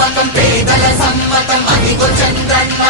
సంవతం పేదల సంవతం అదిగో చంద్రన్న